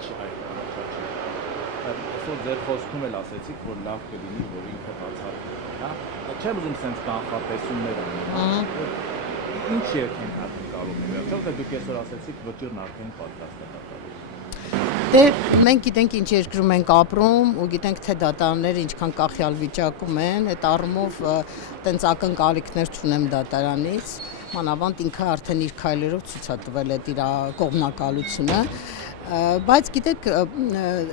չի առաջացի։ Այսօր ձեր խոսքում էլ ասեցիք, որ լավ կլինի, որ ինքը բացառվի, հա։ Չեմ ուզում սենց կանխատեսումներ անել։ Ինչ երկենք ակնկալում եք։ Որտեղ դուք այսօր ասեցիք վճիրն արդեն պատրաստ է դատավորի։ Դե մենք գիտենք ինչ երկրում ենք ապրում ու գիտենք թե դատարանները ինչքան կախյալ վիճակում են, այդ առումով տենց ակնկալիքներ չունեմ դատարանից, մանավանդ ինքը արդեն իր քայլերով ցույց է տվել այդ իր կողմնակալությունը, բայց գիտեք,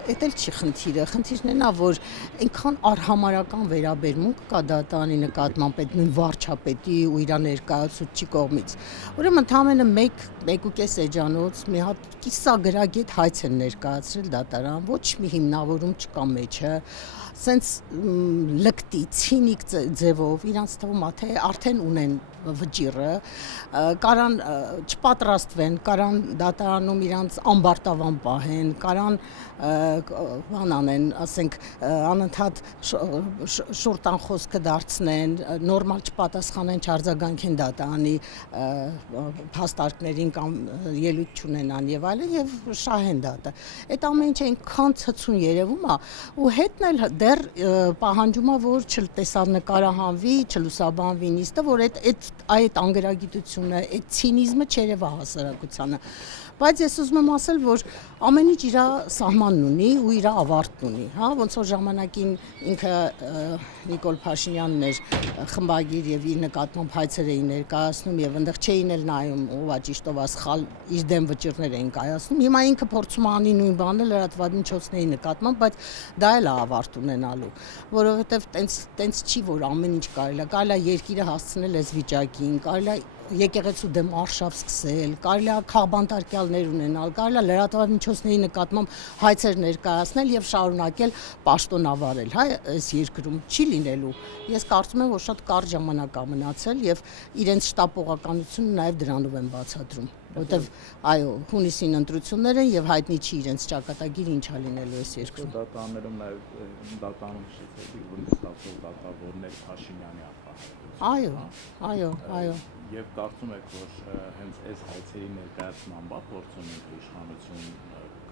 էդ էլ չի խնդիրը, խնդիրն է նա, որ այնքան արհամարական վերաբերմունք կա դատարանի նկատմամբ այդ նույն վարչապետի ու իր ներկայացուցչի կողմից, ուրեմն ընդամենը 1-1.5 էջանոց մի հատ կիսագրագետ հայց են ներկայացրել դատարան, ոչ մի հիմնավորում չկա մեջը, սենց լկտի, ցինիկ ձևով, իրանց թվում է, թե արդեն ունեն վճիրը, կարան չպատրաստվեն, կարան դատարանում իրանց ամբարտավան պահեն, կարան բան անեն, ասենք, անընդհատ շուրտան խոսքը դարձնեն, նորմալ չպատասխանեն, չարձագանքեն դատարանի փաստարկներին կամ ելույթ չունենան եւ այլն եւ շահեն դատը։ Այդ ամեն ինչը այնքան ցցուն երևում է ու հետն էլ դեռ պահանջում է, որ չտեսանեկարահանվի, չլուսաբանվի նիստը, որ այդ անգրագիտությունը, այդ ցինիզմը չերևա հասարակությանը։ Բայց ես ուզում եմ ասել, որ ամեն ինչ իր սահմանն ունի ու իր ավարտն ունի, հա, ոնց որ ժամանակին ինքը Նիկոլ Փաշինյանն էր խմբագիր եւ իր նկատմամբ հայցեր էին ներկայացնում եւ այնտեղ չէին էլ նայում ով է ճիշտ ով է սխալ, իր դեմ վճիռներ էին կայացնում։ Հիմա ինքը փորձում է անի նույն բանը լրատվամիջոցների նկատմամբ, բայց դա էլ է ավարտ ունենալու, որովհետեւ տենց չի, որ ամեն ինչ կարելի է երկիրը հասցնել այս վիճակին, կարելի է եկեղեցու դեմ արշավ սկսել, կարելի է քաղբանտարկյալներ ունենալ, կարելի է լրատվամիջոցների նկատմամբ հայցեր ներկայացնել եւ շարունակել պաշտոնավարել, հա, այս երկրում չի լինելու։ Ես կարծում եմ, որ շատ կարճ ժամանակ է մնացել եւ իրենց շտապողականությունը նաեւ դրանով են բացատրում, որովհետեւ այո, հունիսին ընտրություններ են եւ հայտնի չի իրենց ճակատագիրը ինչա լինելու այս երկրում։ Դատարաններում նաեւ դատարանում շիթելի ուրիշ դատավորներ Փաշինյանի Այո։ Եվ կարծում եք, որ հենց այս հայցերի ներկայացման բա փորձում են իշխանություն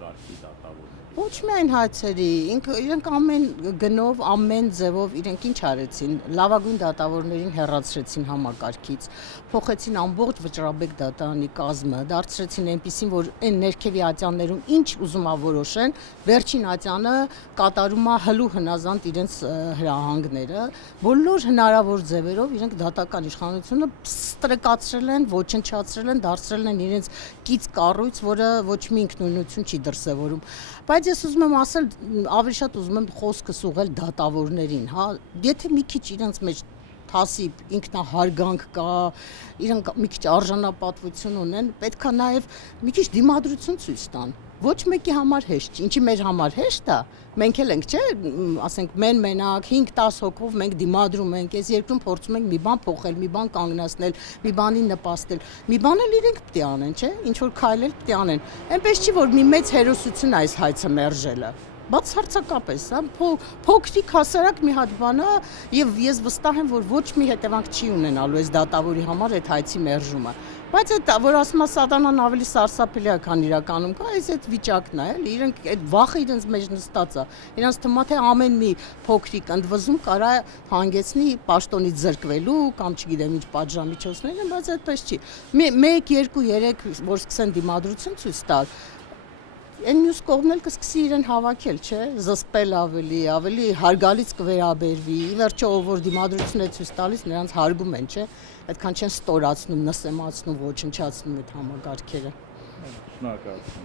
կարգի դատավորների։ Ոչ միայն հայցերի, իրենք ամեն գնով, ամեն ձևով իրենք ինչ արեցին, լավագույն դատավորներին հեռացրեցին համակարգից, փոխեցին ամբողջ Վճռաբեկ դատարանի կազմը, դարձրեցին այնպիսին, որ այն ներքևի ատյաններում ինչ ուզում ա որոշեն, վերջին ատյանը կատարում ա հլու հնազանդ իրենց հրահանգները, բոլոր հնարավոր ձևերով իրենք դատական իշխանությունը ստրկացրել են, ոչնչացրել են, դարձրել են իրենց կից կառույց, որը ոչ մի ինքնուրույնություն չի դրսևորում։ Բայց ես ուզում եմ ասել, ավելի շատ ուզում եմ խոսքս ուղղել դատավորներին, հա, եթե մի քիչ իրենց մեջ թասիբ, ինքնահարգանք կա, իրենք մի քիչ արժանապատվություն ունեն, պետք է նաև մի քիչ դիմադրություն ցույց տան։ Ոչ մեկի համար հեշտ չի, ինչի մեր համար հեշտ է, մենք էլ ենք, չէ, ասենք մենակ 5-10 հոգով մենք դիմադրում ենք, այս երկրում փորձում ենք մի բան փոխել, մի բան կանգնացնել, մի բանի նպաստել, մի բան էլ իրենք պետք է անեն, չէ, ինչ որ քայլել պետք է անեն։ Այնպես չի, որ մի մեծ հերոսություն է այս հայցը մերժելը։ Բացարձակապես, հա, փոքրիկ հասարակ մի հատ բան է եւ ես վստահ եմ, որ ոչ մի հետևանք չի ունենալու այս դատավորի համար այդ հայցի մերժումը։ Բայց այդ որ ասում է սատանան ավելի սարսափելի է, քան իրականում կա, այդ վիճակն է, էլի, իրենք այդ վախը իրենց մեջ նստած է։ Իրենց թվում է թե ամեն մի փոքրիկ ընդվզում կարա հանգեցնի պաշտոնից զրկվելու կամ չգիտեմ ինչ պատժամիջոցներ են, բայց այդպես չի։ 1, 2, 3 որ սկսեն դիմադրություն ցույց տալ, այն մյուս կողմն էլ կսկսի իրեն հավաքել, չէ, զսպել ավելի հարգալից կվերաբերվի, ի վերջո ով որ դիմադրություն է ցույց տալիս, նրանց հարգում են, չէ, այդքան չեն ստորացնում, նսեմացնում, ոչնչացնում այդ համակարգերը։ Շնորհակալություն։